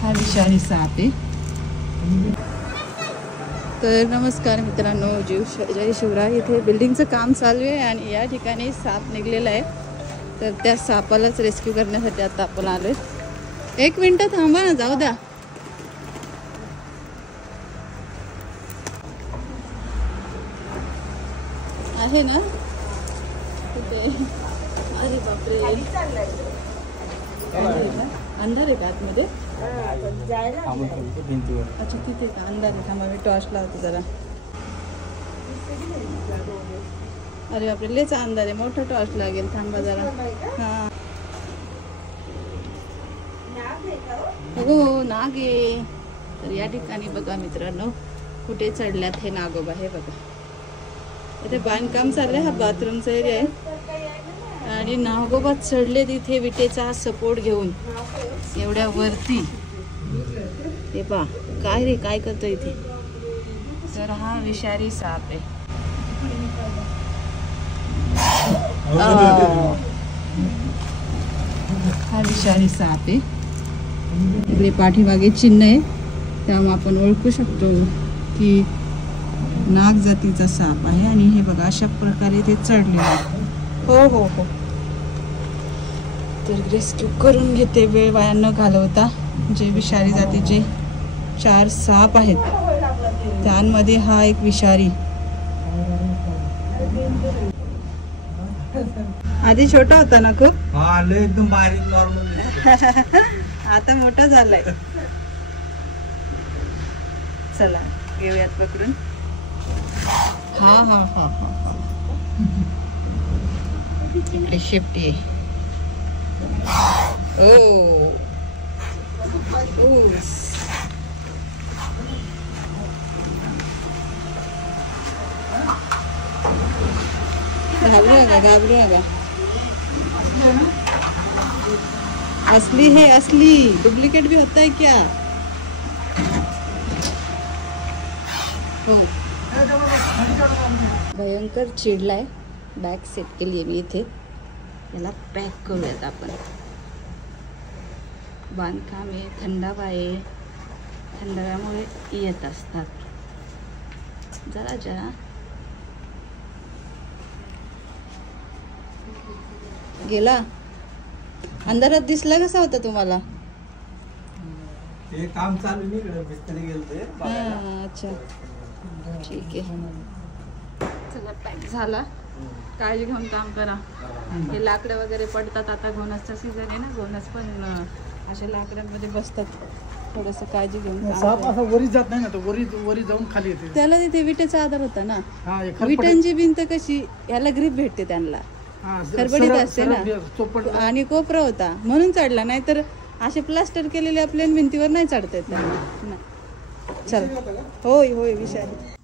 हा विषारी साप आहे. तर नमस्कार मित्रांनो, जय शिवराय. इथे बिल्डिंगचं काम चालू आहे आणि या ठिकाणी साप निघलेला आहे. तर त्या सापालाच रेस्क्यू करण्यासाठी आता आपण आलोय. 1 मिनिट थांबा ना, जाऊ द्या. आहे ना कुठे? अरे बापरे, अंधार आहे का आतमध्ये? अच्छा तिथे का अंधार आहे? थांबा मी टॉर्च लावते जरा. अरे बापरे, लेच अंधार आहे, मोठा टॉर्च लागेल. थांबा जरा. हा हो, नाग आहे. तर या ठिकाणी बघा मित्रांनो, कुठे चढल्यात हे नागोबा. हे बघा, इथे बांधकाम चाललंय. हा बाथरूमचा एरिया आहे आणि नागोबा चढले तिथे विटेचा सपोर्ट घेऊन एवढ्या वरती. हे पा काय रे, काय करतो इथे? तर हा विषारी साप आहे. हा विषारी साप आहे. इकडे पाठीमागे चिन्ह आहे, त्यामुळे आपण ओळखू शकतो की नाग जातीचा साप आहे. आणि हे बघा, अशा प्रकारे ते चढले आहे. हो हो हो. तर रेस्क्यू करून घेते वेळ वाया न घालवता. जे विषारी जातीचे 4 साप आहेत, त्यांमध्ये हा एक विषारी. आधी छोटा होता ना खूप, एकदम बारीक नॉर्मल. आता मोठा झालाय. चला घेऊयात पकडून. हा हा हा हा. इकडे शेपटी आहे. ओ घाबरू नका, घाबरू नका. असली है, असली. डुप्लीकेट भी होता है क्या? हो. भयंकर चिडलाय. बॅग सेट केली आहे मी इथे. याला पॅक करूयात आपण. बांधकाम आहे, थंडावा आहे. थंडाव्यामुळे येत असतात. जरा जरा गेला. अंधारात दिसला कसा होता तुम्हाला? हे काम चालू नाही, इकडे मिस्त्री गेलते. अच्छा ठीक आहे. चला पॅक झाला. काळजी घेऊन काम करा. हे लाकडं वगैरे पडतात. आता घोणसचा सीझन आहे ना, घोणस पण अशा लाकडांमध्ये बसतात. थोडंसं काळजी घेऊन. साप असा वरी जात नाही ना, तो वरी जाऊन खाली येते. त्याला तिथे विटेचा आधार होता ना. विटांची भिंत कशी, याला ग्रीप भेटते त्यांना. खरबडीत असते ना, आणि कोपरा होता म्हणून चढला. नाही तर असे प्लास्टर केलेल्या प्लेन भिंतीवर नाही चढता येत त्यांना. चल होय होय विषारी.